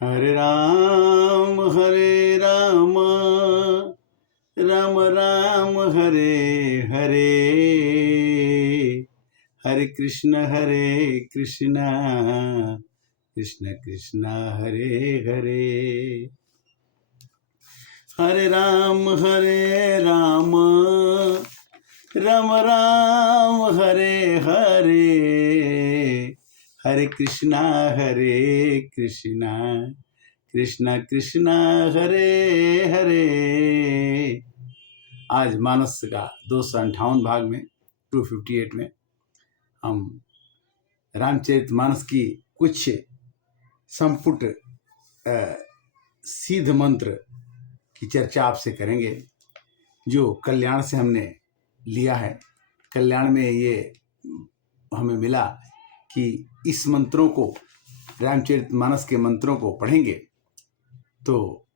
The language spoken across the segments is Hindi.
हरे राम राम राम हरे हरे, हरे कृष्ण कृष्ण कृष्ण हरे हरे। हरे राम राम राम हरे हरे, हरे कृष्णा कृष्ण कृष्ण हरे हरे। आज मानस का 258 भाग में 258 में हम रामचरितमानस की कुछ संपुट सीध मंत्र की चर्चा आपसे करेंगे, जो कल्याण से हमने लिया है। कल्याण में ये हमें मिला कि इस मंत्रों को, रामचरितमानस के मंत्रों को पढ़ेंगे तो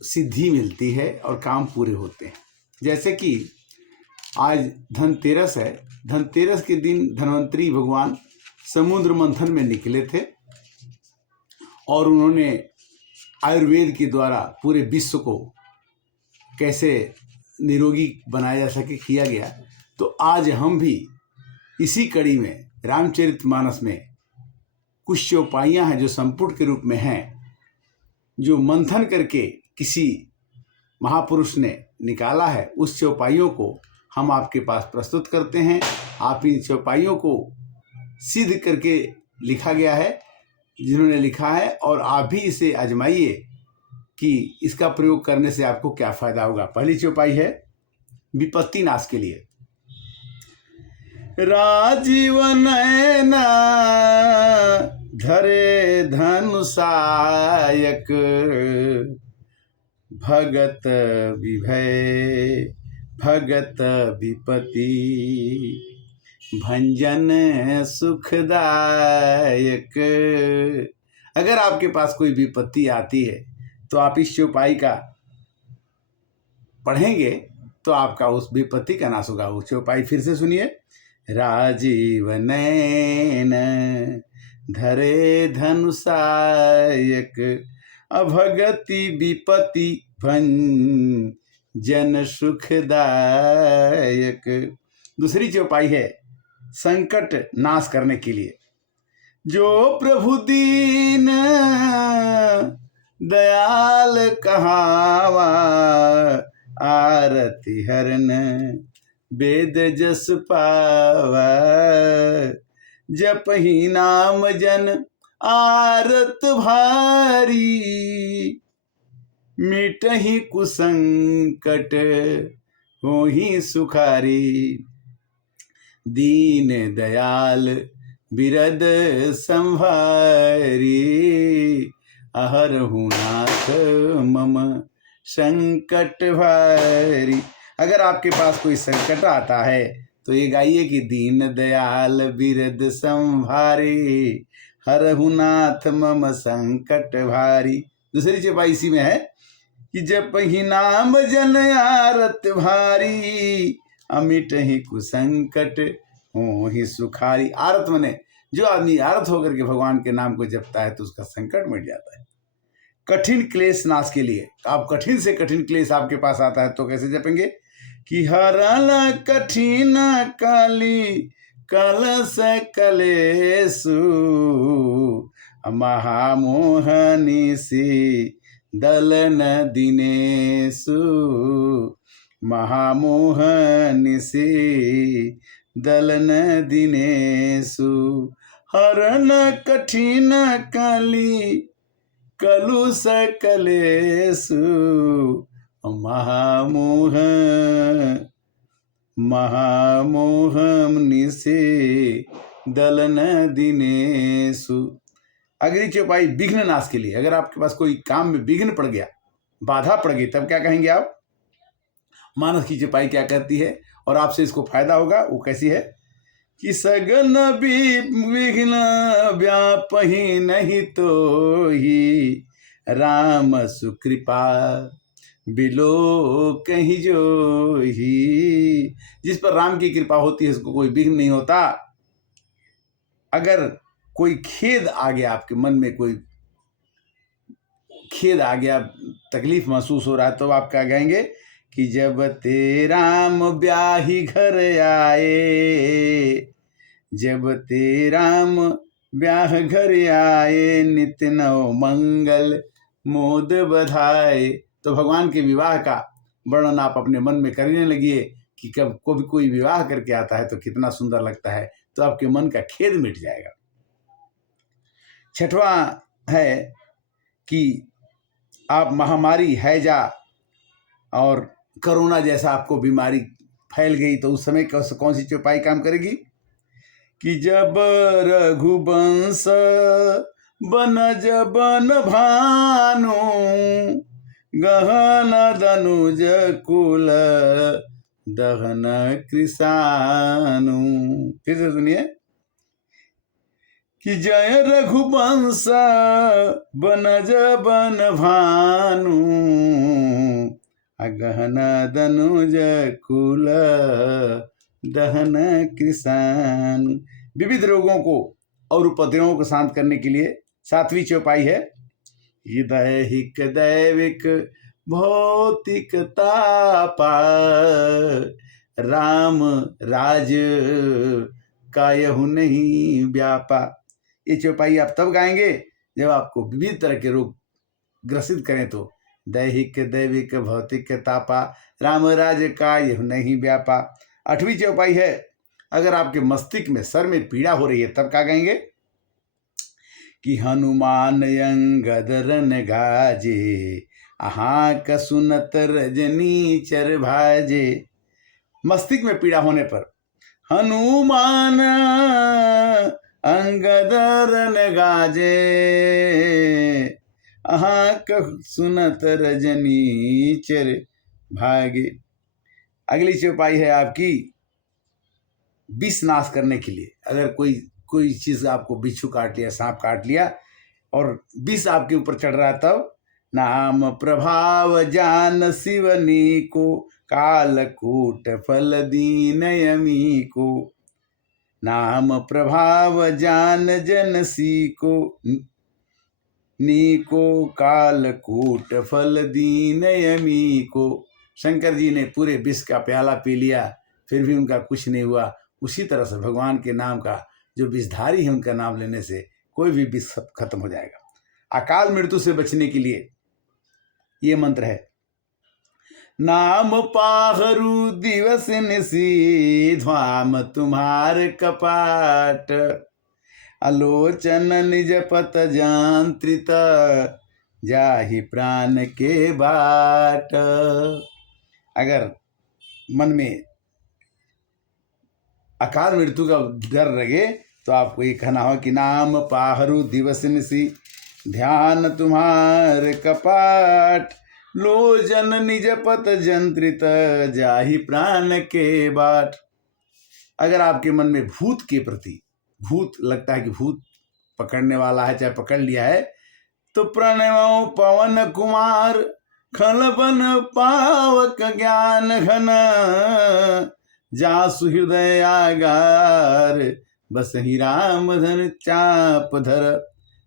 सिद्धि मिलती है और काम पूरे होते हैं। जैसे कि आज धनतेरस है। धनतेरस के दिन धन्वंतरी भगवान समुद्र मंथन में निकले थे और उन्होंने आयुर्वेद के द्वारा पूरे विश्व को कैसे निरोगी बनाया जा सके किया गया। तो आज हम भी इसी कड़ी में रामचरितमानस में कुछ चौपाइयाँ हैं जो संपुट के रूप में हैं, जो मंथन करके किसी महापुरुष ने निकाला है। उस चौपाइयों को हम आपके पास प्रस्तुत करते हैं। आप इन चौपाइयों को सिद्ध करके लिखा गया है जिन्होंने लिखा है, और आप भी इसे आजमाइए कि इसका प्रयोग करने से आपको क्या फायदा होगा। पहली चौपाई है विपत्ति नाश के लिए। राजीव नयना धरे धनुषायक, भगत विभय भगत विपति, भंजन सुखदायक। अगर आपके पास कोई विपत्ति आती है तो आप इस चौपाई का पढ़ेंगे तो आपका उस विपत्ति का नाश होगा। वो चौपाई फिर से सुनिए। राजीव नयन धरे धनुषायक, अभगति विपति भंजन सुखदायक। दूसरी चौपाई है संकट नाश करने के लिए। जो प्रभु दीन दयाल कहावा, आरती हरन वेद जस पावा, जपहि नाम जन आरत भारी, मिटहि कुसंकट होहि सुखारी, दीन दयाल बिरद संभारी, अहरहु नाथ मम संकट भारी। अगर आपके पास कोई संकट आता है तो ये गाइए कि दीन दयाल बिरद संभारी, हरहु नाथ मम संकट भारी। दूसरी चौपाई इसी में है कि जपहि नाम जन आरत भारी, अमिट ही कुसंकट होहि सुखारी। आरत मने जो आदमी आरत होकर के भगवान के नाम को जपता है तो उसका संकट मिट जाता है। कठिन क्लेश नाश के लिए, आप कठिन से कठिन क्लेश आपके पास आता है तो कैसे जपेंगे कि हरल कठिन काली कलश कलेसु, महामोहनी सी दलन दिनेसु, महामोहनी सी दलन दिनेसु, हरन कठिन काली कलुष कलेसु, महामोह निसे दलन दिनेसु। अगली चौपाई विघ्न नाश के लिए। अगर आपके पास कोई काम में विघ्न पड़ गया, बाधा पड़ गई, तब क्या कहेंगे आप? मानस की चौपाई क्या कहती है और आपसे इसको फायदा होगा, वो कैसी है कि सगन विघ्न व्यापहि नहीं तो ही, राम सुकृपा बिलो कहीं जो ही। जिस पर राम की कृपा होती है उसको कोई विघ्न नहीं होता। अगर कोई खेद आ गया आपके मन में, कोई खेद आ गया, तकलीफ महसूस हो रहा है, तो आप क्या गाएंगे कि जब ते राम ब्याही घर आए, जब ते राम ब्याह घर आए, नित नव मंगल मोद बधाए। तो भगवान के विवाह का वर्णन आप अपने मन में करने लगिए कि कब कोई विवाह करके आता है तो कितना सुंदर लगता है, तो आपके मन का खेद मिट जाएगा। छठवां है कि आप महामारी, हैजा और कोरोना जैसा आपको बीमारी फैल गई तो उस समय कौन सी चौपाई काम करेगी कि जब रघुवंश बनज बन भानु, गहन दनुज कुल दहन कृषानु। फिर से सुनिए कि जय रघुवंश बनज बन भानु, गहन दनुज कुल दहन कृषानु। विविध रोगों को और उपद्रवों को शांत करने के लिए सातवीं चौपाई है कि दैहिक दैविक भौतिक तापा, राम राज कायहु नहीं व्यापा। ये चौपाई आप तब गाएंगे जब आपको विविध तरह के रोग ग्रसित करें, तो दैहिक दैविक भौतिक तापा, राम राज कायहु नहीं व्यापा। आठवीं चौपाई है अगर आपके मस्तिष्क में, सर में पीड़ा हो रही है, तब क्या कहेंगे कि हनुमान अंगद रन गाजे, अहाक सुनत रजनी चर भाजे। मस्तिष्क में पीड़ा होने पर हनुमान अंगद रन गाजे, अहाक सुनत रजनी चर भागे। अगली चौपाई है आपकी विष नाश करने के लिए। अगर कोई चीज आपको बिच्छू काट लिया, सांप काट लिया और विष आपके ऊपर चढ़ रहा, तब नाम प्रभाव जान शिवनी को, कालकूट फल दीन यमी को। नाम प्रभाव जान जन सी को, नीको कालकूट फल दीन यमी को। शंकर जी ने पूरे विष का प्याला पी लिया, फिर भी उनका कुछ नहीं हुआ। उसी तरह से भगवान के नाम का जो विषधारी है, उनका नाम लेने से कोई भी विष खत्म हो जाएगा। अकाल मृत्यु से बचने के लिए ये मंत्र है, नाम पाहरू दिवस निसी, ध्वाम तुम्हार कपाट, आलोचन निज पत जानत्रित, जाहि प्राण के बाट। अगर मन में अकाल मृत्यु का डर लगे तो आपको ये कहना हो कि नाम पाहरू दिवस निसी, ध्यान तुम्हार कपाट, लोचन निज पत जंत्रित, जाहि प्राण के बाट। अगर आपके मन में भूत के प्रति, भूत लगता है कि भूत पकड़ने वाला है, चाहे पकड़ लिया है, तो प्रणव पवन कुमार, खल बन पावक ज्ञान घन, जासु हृदय आगार, बस ही राम धन चाप धर।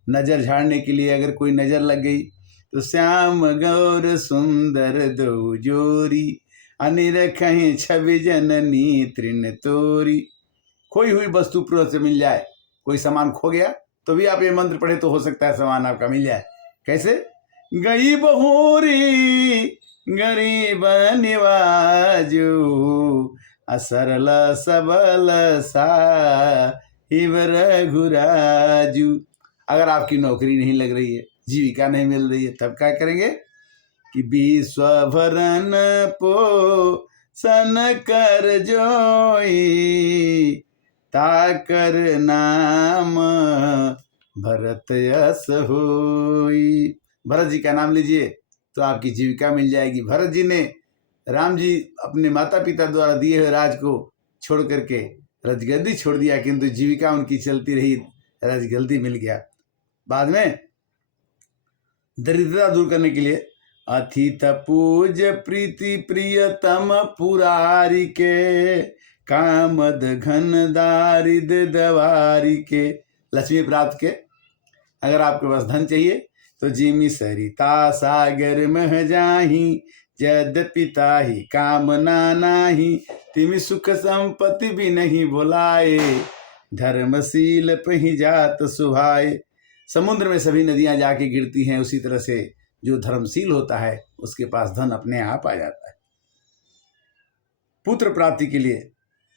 नजर झाड़ने के लिए अगर कोई नजर लग गई तो श्याम गौर सुंदर दो जोरी, अनिरखहि छवि जननी तृण तोरी। खोई हुई वस्तु प्रोह से मिल जाए, कोई सामान खो गया तो भी आप ये मंत्र पढ़े तो हो सकता है सामान आपका मिल जाए। कैसे? गई बहोरी गरीब निवाजू, असरल सबल साहिब रघुराजू। अगर आपकी नौकरी नहीं लग रही है, जीविका नहीं मिल रही है, तब क्या करेंगे कि विश्व भरन पोषण कर जोई, ताकर नाम भरत यस होई। भरत जी का नाम लीजिए तो आपकी जीविका मिल जाएगी। भरत जी ने, राम जी अपने माता पिता द्वारा दिए हुए राज को छोड़ करके रजगद्दी छोड़ दिया, किंतु जीविका उनकी चलती रही, रजगद्दी मिल गया। बाद में दरिद्रता दूर करने के लिए अथित पूज प्रीति प्रियतम पुरारी के, कामद घन दारिद दवारी के। लक्ष्मी प्राप्त के, अगर आपके पास धन चाहिए तो जिमि सरिता सागर मह जाही, यद्यपि ताहि कामना नाही, तिमि सुख संपत्ति भी नहीं बुलाए, धर्मशील पहि जात सुहाए। समुद्र में सभी नदियां जाके गिरती हैं, उसी तरह से जो धर्मशील होता है उसके पास धन अपने आप आ जाता है। पुत्र प्राप्ति के लिए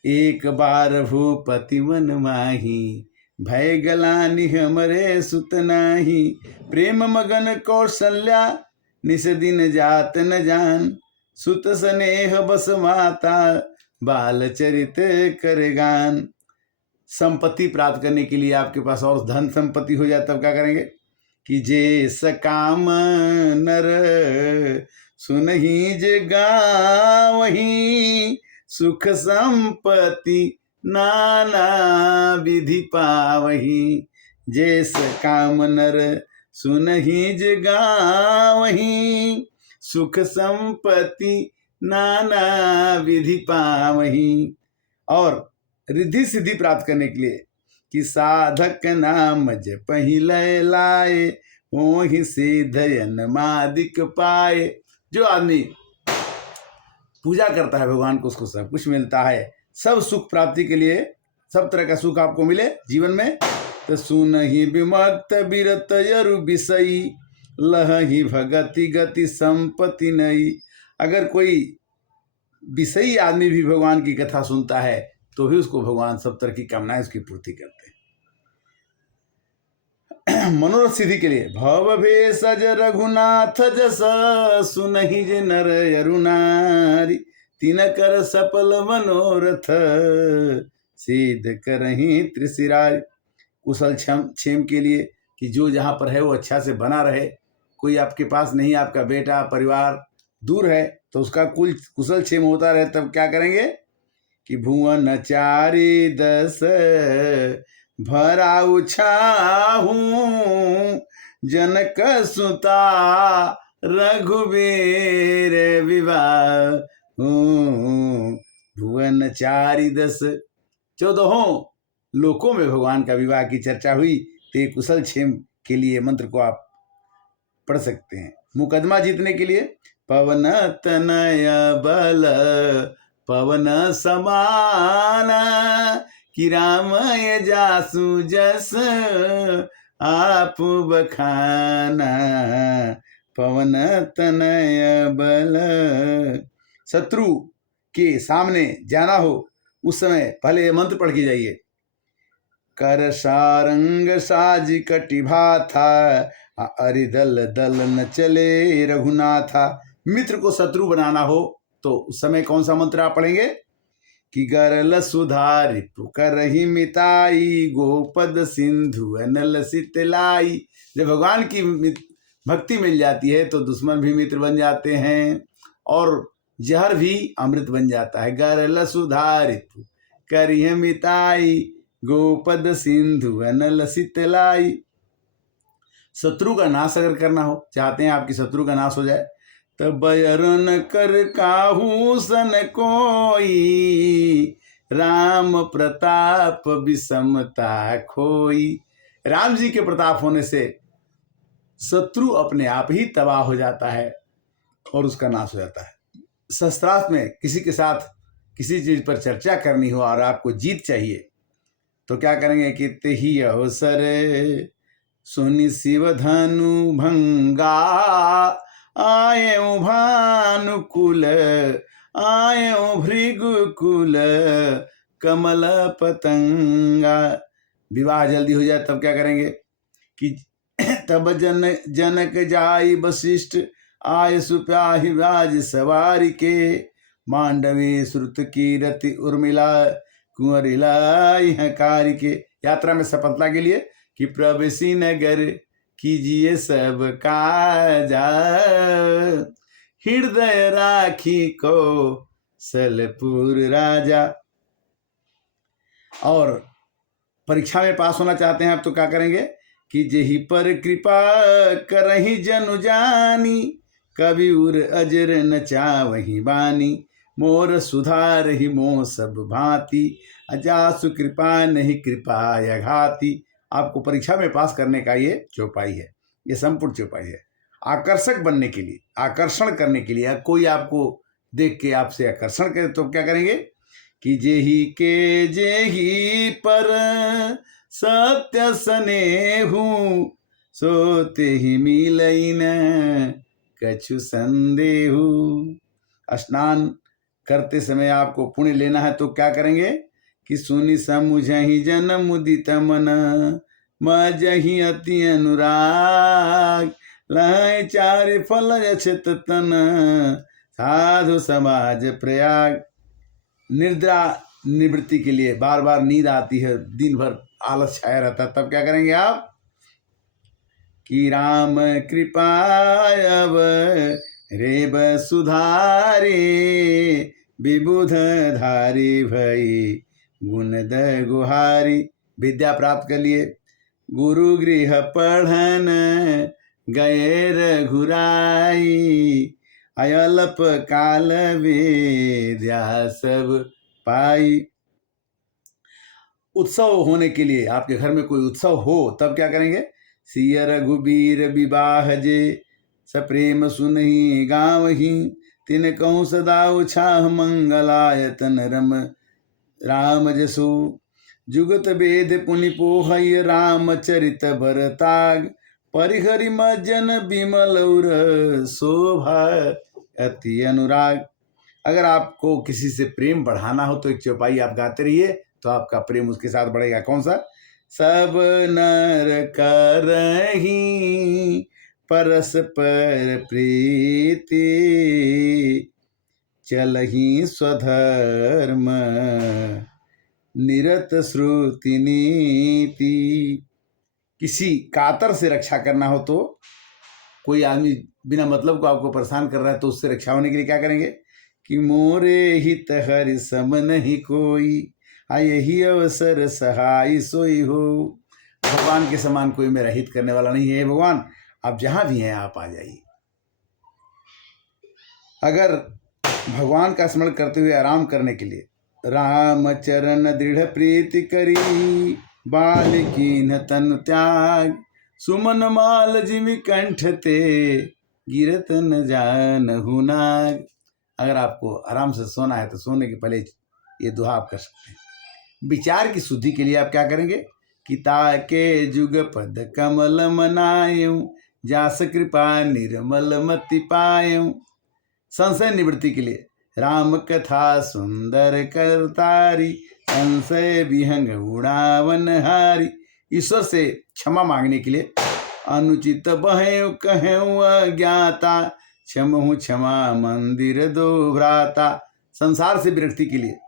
एक बार भूपति मन माही, भय गलानि हमरे सुत नाही, प्रेम मगन कौशल्या निस दिन जात न जान, सुत स्नेह बस माता बाल चरित कर गान। संपत्ति प्राप्त करने के लिए आपके पास और धन संपत्ति हो जाए तब क्या करेंगे कि जे सकाम नर सुनहि जे गावहीं, सुख संपत्ति नाना विधि पावहीं। जे सकाम नर सुनहि जे गावहीं, सुख संपत्ति नाना विधि पावहीं। और रिद्धि सिद्धि प्राप्त करने के लिए कि साधक नाम जपहि लय लाए, मोहि सिद्धयन मादिक पाए। जो आदमी पूजा करता है भगवान को उसको सब कुछ मिलता है। सब सुख प्राप्ति के लिए सब तरह का सुख आपको मिले जीवन में। तो सुनहि विमक्त बिरत यरु विषयी, लहहि भगति गति संपत्ति नई। अगर कोई विषयी आदमी भी भगवान की कथा सुनता है तो भी उसको भगवान सब तरह की कामनाएं उसकी पूर्ति करते हैं। मनोरथ सिद्धि के लिए भव भेषज रघुनाथ जस, सुनहि जे नर यरु नारी, तिन कर सफल मनोरथ, सिद्ध करहि त्रिशिरारी। कुशल क्षेम के लिए कि जो जहाँ पर है वो अच्छा से बना रहे। कोई आपके पास नहीं, आपका बेटा परिवार दूर है तो उसका कुशल क्षेम होता रहे, तब क्या करेंगे कि भुवन चारि दस भराउ छाहू, जनक सुता रघुबीर विवाह। भुवन चारि दस, 14 लोकों में भगवान का विवाह की चर्चा हुई। तो कुशल क्षेम के लिए मंत्र को आप पढ़ सकते हैं। मुकदमा जीतने के लिए पवन तनय बल पवन समान, कि रामय जासु जस आप बखाना। पवन तनय बल, शत्रु के सामने जाना हो उस समय पहले ये मंत्र पढ़ के जाइए। कर सारंग साज कटिभा था, अरिदल दल न चले रघुनाथा। मित्र को शत्रु बनाना हो तो उस समय कौन सा मंत्र आप पढ़ेंगे कि गरल सुधारि पुकरहि मिताई, गोपद सिंधु अनल सितलाई। जब भगवान की भक्ति मिल जाती है तो दुश्मन भी मित्र बन जाते हैं और जहर भी अमृत बन जाता है। गरल सुधारि पुकरहि मिताई, गोपद सिंधु अनल सितलाई। शत्रु का नाश अगर करना हो, चाहते हैं आपकी शत्रु का नाश हो जाए, तब बैरन कर काहू सन कोई, राम प्रताप विषमता खोई। राम जी के प्रताप होने से शत्रु अपने आप ही तबाह हो जाता है और उसका नाश हो जाता है। शस्त्रास्त्र में किसी के साथ किसी चीज पर चर्चा करनी हो और आपको जीत चाहिए तो क्या करेंगे कि तेहि अवसर सुनि शिव धनु भंगा, आये भानुकुल आये भृगुकुल कमल पतंगा। विवाह जल्दी हो जाए तब क्या करेंगे कि तब जनक जाई वशिष्ठ, आय सुप्याहि राज सवारी के, मांडवी श्रुत की रति उर्मिला कुंवरिलाई हकारी के। यात्रा में सफलता के लिए कि प्रवेशी नगर कीजिए सब काजा, हृदय राखी को सलपुर राजा। और परीक्षा में पास होना चाहते हैं आप तो क्या करेंगे कि जेहि पर कृपा करहि जनु जानी, कवि उर अजर न चावहि बानी, मोर सुधार ही मोह सब भांति, अजासु कृपा नहीं कृपा यघाति। आपको परीक्षा में पास करने का ये चौपाई है। ये संपूर्ण चौपाई है। आकर्षक बनने के लिए, आकर्षण करने के लिए, कोई आपको देख के आपसे आकर्षण करे तो क्या करेंगे कि जेही पर सत्य स्नेहु सोते ही मिलई न कछु संदेहु। स्नान करते समय आपको पुण्य लेना है तो क्या करेंगे कि सुनि समुझहि जन मुदित मन मजहि अति अनुराग लहै चारि फल अछत तन साधु समाज प्रयाग। निद्रा निवृत्ति के लिए, बार बार नींद आती है, दिन भर आलस छाया रहता है, तब क्या करेंगे आप कि राम कृपायव रेब सुधारे विबुध धारी भई गुण द गुहारी। विद्या प्राप्त कर लिए, गुरु गृह पढ़न गए रघुराई अयल्प काल विद्या सब पाई। उत्सव होने के लिए, आपके घर में कोई उत्सव हो तब क्या करेंगे, सिय रघुबीर विवाह जे सप्रेम सुनहि गावहि तिन कहूँ सदा उछाह मंगलायतन रम राम जसु जुगत वेद पुनि पोहय राम चरित भरताग परिहरि मज्जन विमल उर शोभा अति अनुराग। अगर आपको किसी से प्रेम बढ़ाना हो तो एक चौपाई आप गाते रहिए तो आपका प्रेम उसके साथ बढ़ेगा। कौन सा, सब नर करहि परस्पर प्रीति चलहि स्वधर्म निरत श्रुति नीति। किसी कातर से रक्षा करना हो तो, कोई आदमी बिना मतलब को आपको परेशान कर रहा है तो उससे रक्षा होने के लिए क्या करेंगे कि मोरे हित हरि सम नहीं कोई यही अवसर सहाय सोई हो। भगवान के समान कोई मेरा हित करने वाला नहीं है। भगवान आप जहां भी हैं आप आ जाइए। अगर भगवान का स्मरण करते हुए आराम करने के लिए, राम चरण दृढ़ प्रीति करी बालिकीन तन त्याग सुमन माल जिमि कंठ ते गिरत न जानहु नाग। अगर आपको आराम से सोना है तो सोने के पहले ये दुआ आप कर सकते हैं। विचार की शुद्धि के लिए आप क्या करेंगे कि ताके जुग पद कमल मनायूं जास कृपा निर्मल मति पायूं। संशय निवृत्ति के लिए, राम कथा सुंदर करतारी संशय विहंग उड़ावन हारी। ईश्वर से क्षमा मांगने के लिए, अनुचित बहें कहें अज्ञाता क्षमहु क्षमा मंदिर दो भ्राता। संसार से विरक्ति के लिए,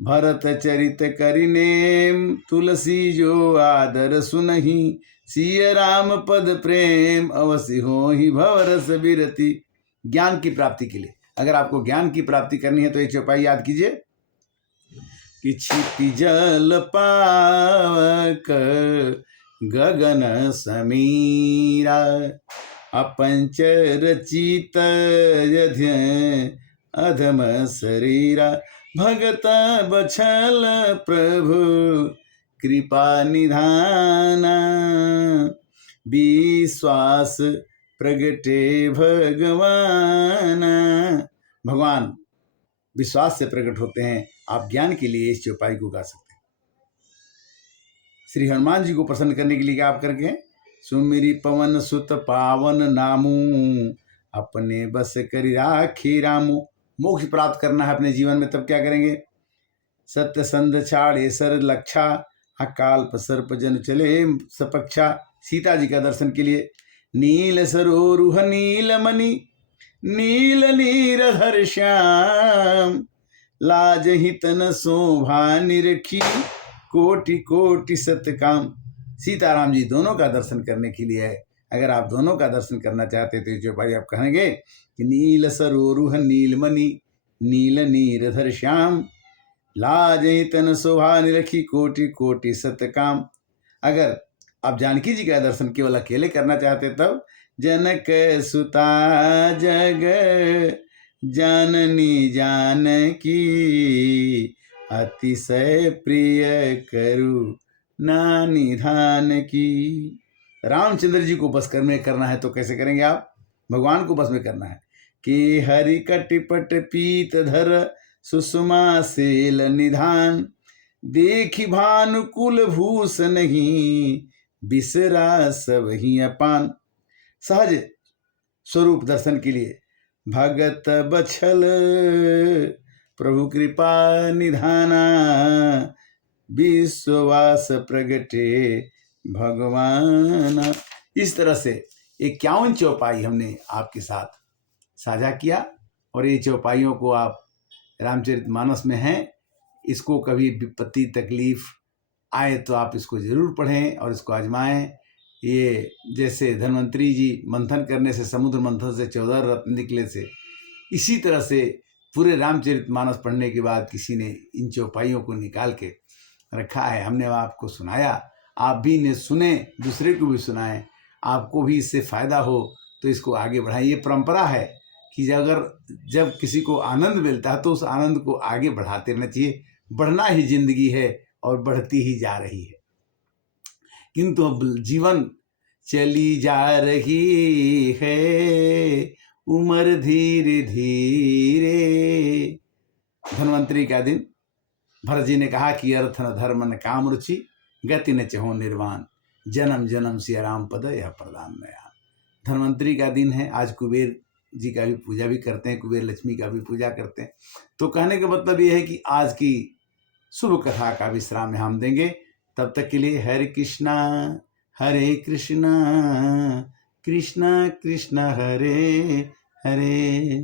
भरत चरित करिनेम तुलसी जो आदर सुनहि सिय राम पद प्रेम अवश्य हो ही भवरस विरति। ज्ञान की प्राप्ति के लिए, अगर आपको ज्ञान की प्राप्ति करनी है तो ये चौपाई याद कीजिए कि छिपि जल पावक गगन समीरा अपंच रचित अधम शरीरा भगत बछल प्रभु कृपा निधाना विश्वास प्रगटे भगवान। भगवान विश्वास से प्रकट होते हैं। आप ज्ञान के लिए इस चौपाई को गा सकते हैं। श्री हनुमान जी को प्रसन्न करने के लिए क्या आप करके, सुमिरी पवन सुत पावन नामू अपने बस करी राखी रामू। मोक्ष प्राप्त करना है अपने जीवन में तब क्या करेंगे, सत्य संध छाड़े सर लक्षा अकाल्प सर्प जन चले सपक्षा। सीता जी का दर्शन के लिए, नील सरोरुह नील मणि नील नीरधर श्याम लाज हितन शोभा निरखी कोटि कोटि सतकाम। सीताराम जी दोनों का दर्शन करने के लिए है। अगर आप दोनों का दर्शन करना चाहते तो जो भाई आप कहेंगे कि नील सरोरुह नीलमणि नील नीरधर श्याम लाज हितन शोभा निरखी कोटि कोटि सतकाम। अगर आप जानकी जी का दर्शन केवल अकेले करना चाहते तब, जनक सुता जग जाननी जानकी अतिशय प्रिय करु नानिधान की। रामचंद्र जी को बस में करना है तो कैसे करेंगे आप? भगवान को बस में करना है कि हरि कटिपट पीत धर सुषमा सेल निधान, देखी भानुकुल भूष नहीं बिसरा सब ही अपान। सहज स्वरूप दर्शन के लिए भगत बछल प्रभु कृपा निधाना, विश्वास प्रगटे भगवान। इस तरह से 51 चौपाई हमने आपके साथ साझा किया और ये चौपाइयों को आप रामचरितमानस में हैं। इसको कभी विपत्ति तकलीफ आए तो आप इसको जरूर पढ़ें और इसको आजमाएं। ये जैसे धन्वंतरी जी मंथन करने से, समुद्र मंथन से 14 रत्न निकले से, इसी तरह से पूरे रामचरितमानस पढ़ने के बाद किसी ने इन चौपाइयों को निकाल के रखा है। हमने आपको सुनाया, आप भी इन्हें सुने, दूसरे को भी सुनाएं, आपको भी इससे फायदा हो तो इसको आगे बढ़ाएं। ये परंपरा है कि जब किसी को आनंद मिलता है तो उस आनंद को आगे बढ़ाते रहना चाहिए। बढ़ना ही जिंदगी है और बढ़ती ही जा रही है, किंतु अब जीवन चली जा रही है उम्र धीरे धीरे। धन्वंतरी का दिन भरत जी ने कहा कि अर्थ न धर्म न काम रुचि, गति न चहो निर्वाण, जन्म जन्म सिया राम पद यह प्रदान नया। धन्वंतरी का दिन है। आज कुबेर जी का भी पूजा भी करते हैं, कुबेर लक्ष्मी का भी पूजा करते हैं। तो कहने का मतलब यह है कि आज की शुभ कथा का विश्राम हम देंगे। तब तक के लिए हरे कृष्णा कृष्णा कृष्णा हरे हरे।